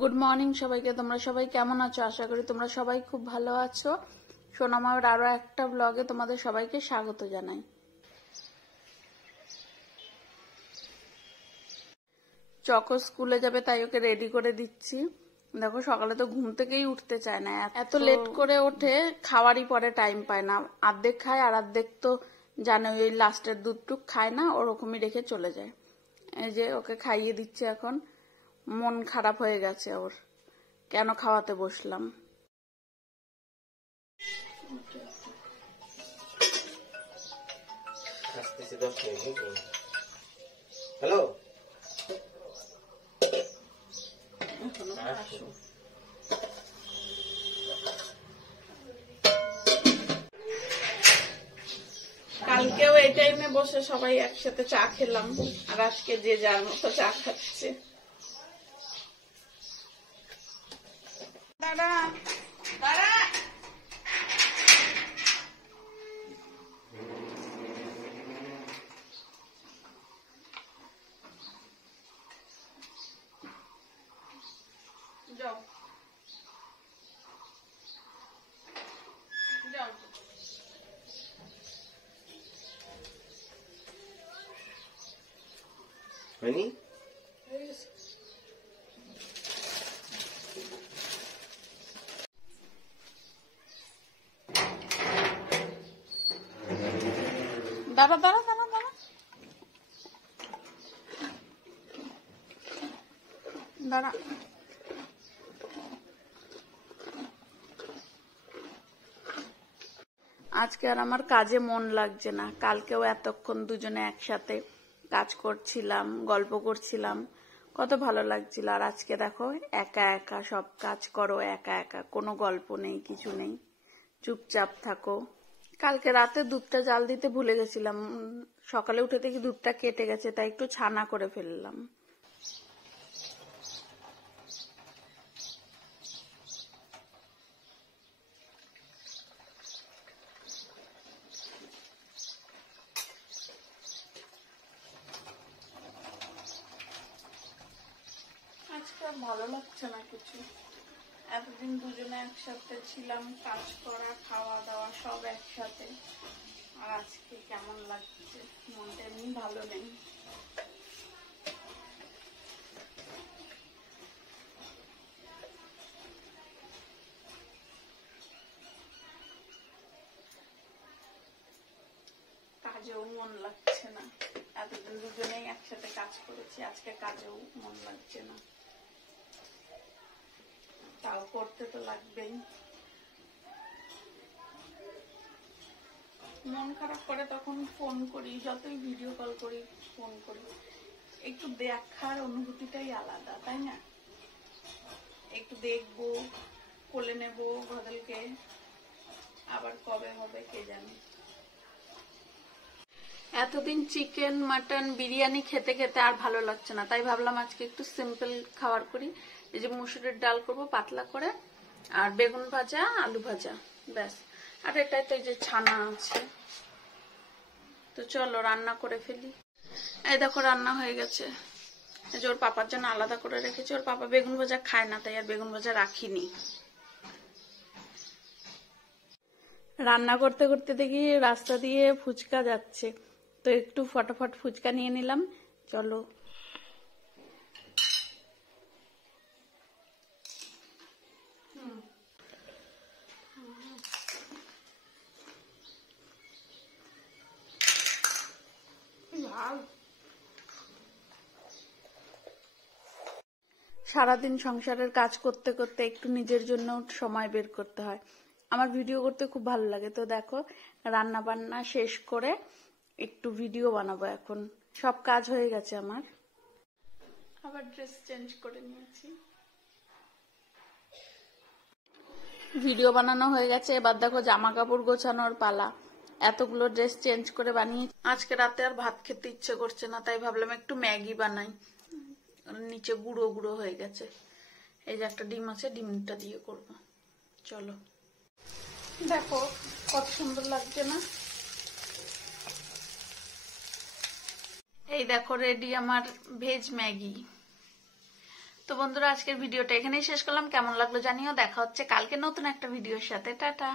Good morning সবাইকে। তোমরা সবাই কেমন আছো? আশা করি তোমরা সবাই খুব ভালো আছো। সোনামার আরো একটা ব্লগে তোমাদের সবাইকে স্বাগত জানাই। চকো স্কুলে যাবে তাই ওকে রেডি করে দিচ্ছি। দেখো সকালে তো ঘুম থেকেই উঠতে চায় না, এত লেট করে ওঠে, খাওয়ারই পরে টাইম পায় না। অর্ধেক খায় আর অর্ধেক তো জানে ওই লাস্টের দুধটুক খায় না, ওরকমই রেখে চলে যায়। এই যে ওকে খাইয়ে দিচ্ছে এখন। মন খারাপ হয়ে গেছে ওর, কেন খাওয়াতে বসলাম। হ্যালো, কালকেও এই টাইমে বসে সবাই একসাথে চা খেলাম, আর আজকে যে যার মতো চা খাচ্ছে। দাঁড়া দাঁড়া, যাও যাও। হয়নি? দাঁড়া দাঁড়া দাঁড়া দাঁড়া দাঁড়া। আজকে আর আমার কাজে মন লাগছে না। কালকেও এতক্ষণ দুজনে একসাথে কাজ করছিলাম, গল্প করছিলাম, কত ভালো লাগছিল। আর আজকে দেখো একা একা সব কাজ করো, একা একা, কোনো গল্প নেই, কিছু নেই, চুপচাপ থাকো। কালকে রাতে দুধটা জাল দিতে ভুলে গেছিলাম, সকালে উঠে দেখি দুধটা কেটে গেছে, তাই একটু ছানা করে ফেললাম। আজকে আর ভালো লাগছে না কিছু। এতদিন দুজনে একসাথে ছিলাম, কাজ করা, খাওয়া দাওয়া সব একসাথে, আর আজকে কেমন লাগছে, মনটা এমনি ভালো নেই। কাজেও মন লাগছে না, এতদিন দুজনেই একসাথে কাজ করেছি, আজকে কাজেও মন লাগছে না। তাও করতে তো লাগবেই। মন খারাপ করে তখন ফোন করি, যতই ভিডিও কল করি, ফোন করি, একটু দেখার অনুভূতিটাই আলাদা, তাই না? একটু দেখবো, কোলে নেবো ঘদলকে, আবার কবে হবে কে জানে। এতদিন চিকেন, মাটন, বিরিয়ানি খেতে খেতে আর ভালো লাগছে না, তাই ভাবলাম আজকে একটু সিম্পল খাবার করি। এই যে মুসুরের ডাল করব পাতলা করে, আর বেগুন ভাজা, আলু ভাজা, ব্যাস। আর এটাই তো এই যে ছানা আছে, তো চলো রান্না করে ফেলি। এই দেখো রান্না হয়ে গেছে। এই যে ওর পাপার জন্য আলাদা করে রেখেছি, ওর পাপা বেগুন ভাজা খায় না, তাই আর বেগুন ভাজা রাখিনি। রান্না করতে করতে দেখি রাস্তা দিয়ে ফুচকা যাচ্ছে, তো একটু ফটাফট ফুচকা নিয়ে নিলাম। চলো সারাদিন সংসারের কাজ করতে করতে একটু নিজের জন্য সময় বের করতে হয়। আমার ভিডিও করতে খুব ভালো লাগে, তো দেখো রান্না বান্না শেষ করে একটু ভিডিও বানাবো। এখন সব কাজ হয়ে গেছে আমার, আবার ড্রেস চেঞ্জ করে নিয়েছি, ভিডিও বানানো হয়ে গেছে। এবার দেখো জামা কাপড় গোছানোর পালা। এতগুলো ড্রেস চেঞ্জ করে বানিয়ে আজকে রাতে আর ভাত খেতে ইচ্ছে করছে না, তাই ভাবলাম একটু ম্যাগি বানাই। নিচে গুঁড়ো গুঁড়ো হয়ে গেছে। এই যে একটা ডিম আছে, ডিমটা দিয়ে করব। চলো দেখো কত সুন্দর লাগছে না। এই দেখো রেডি আমার ভেজ ম্যাগি। তো বন্ধুরা, আজকের ভিডিওটা এখানেই শেষ করলাম। কেমন লাগলো জানিও। দেখা হচ্ছে কালকে নতুন একটা ভিডিওর সাথে। টাটা।